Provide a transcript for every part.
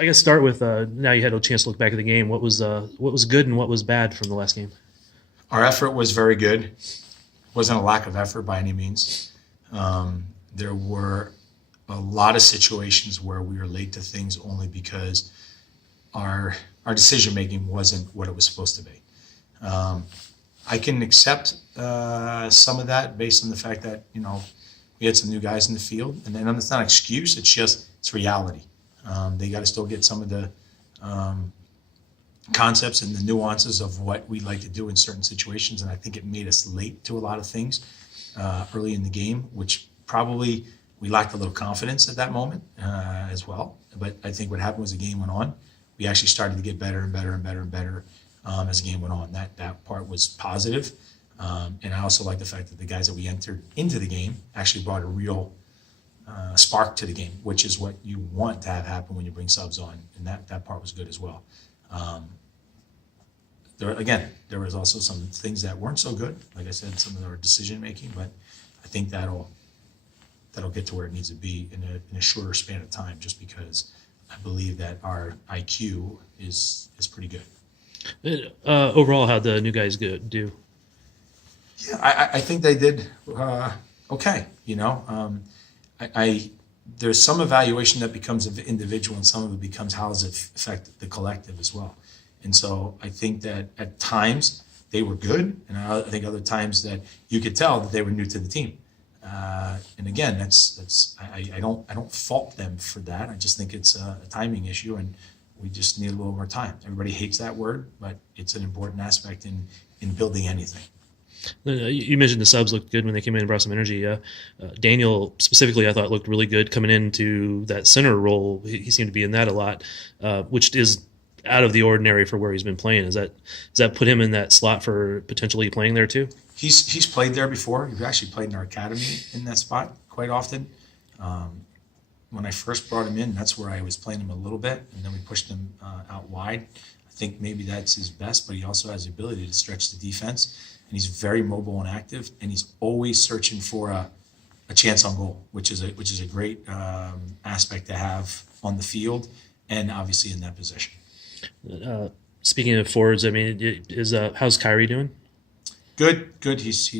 I guess start with now you had a chance to look back at the game. What was good and what was bad from the last game? Our effort was very good. It wasn't a lack of effort by any means. There were a lot of situations where we were late to things only because our decision making wasn't what it was supposed to be. I can accept some of that based on the fact that we had some new guys in the field, and then it's not an excuse. It's reality. They got to still get some of the concepts and the nuances of what we like to do in certain situations, and I think it made us late to a lot of things early in the game, which probably we lacked a little confidence at that moment as well. But I think what happened was the game went on. We actually started to get better and better and better and better as the game went on. That part was positive. And I also like the fact that the guys that we entered into the game actually brought a real spark to the game, which is what you want to have happen when you bring subs on. And that part was good as well. There was also some things that weren't so good. Like I said, some of our decision making, but I think that'll get to where it needs to be in a shorter span of time, just because I believe that our IQ is pretty good. Overall, how'd the new guys do? Yeah, I think they did okay. There's some evaluation that becomes individual, and some of it becomes how does it affect the collective as well. And so I think that at times they were good, and I think other times that you could tell that they were new to the team. And again, I don't fault them for that. I just think it's a timing issue, and we just need a little more time. Everybody hates that word, but it's an important aspect in building anything. You mentioned the subs looked good when they came in and brought some energy. Daniel specifically, I thought looked really good coming into that center role. He seemed to be in that a lot, which is out of the ordinary for where he's been playing. Does that put him in that slot for potentially playing there too? He's played there before. He's actually played in our academy in that spot quite often. When I first brought him in, that's where I was playing him a little bit, and then we pushed him out wide. I think maybe that's his best, but he also has the ability to stretch the defense, and he's very mobile and active, and he's always searching for a chance on goal, which is a great aspect to have on the field, and obviously in that position. Speaking of forwards, I mean, how's Kyrie doing? Good. He's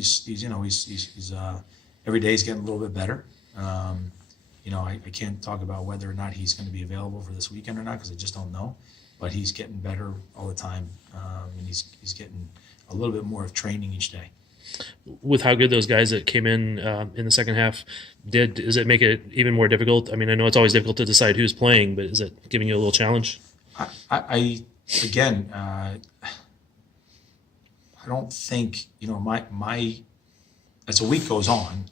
every day he's getting a little bit better. I can't talk about whether or not he's going to be available for this weekend or not because I just don't know. But he's getting better all the time, and he's getting a little bit more of training each day. With how good those guys that came in the second half does it make it even more difficult? I mean, I know it's always difficult to decide who's playing, but is it giving you a little challenge? I don't think my as the week goes on,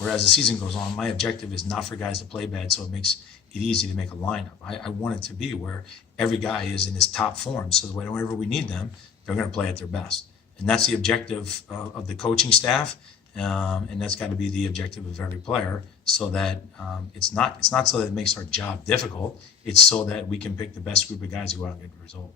or as the season goes on, my objective is not for guys to play bad, so it makes it easy to make a lineup. I want it to be where every guy is in his top form, so that whenever we need them, they're going to play at their best, and that's the objective of the coaching staff, and that's got to be the objective of every player, so that it's not so that it makes our job difficult. It's so that we can pick the best group of guys who go out and get the result.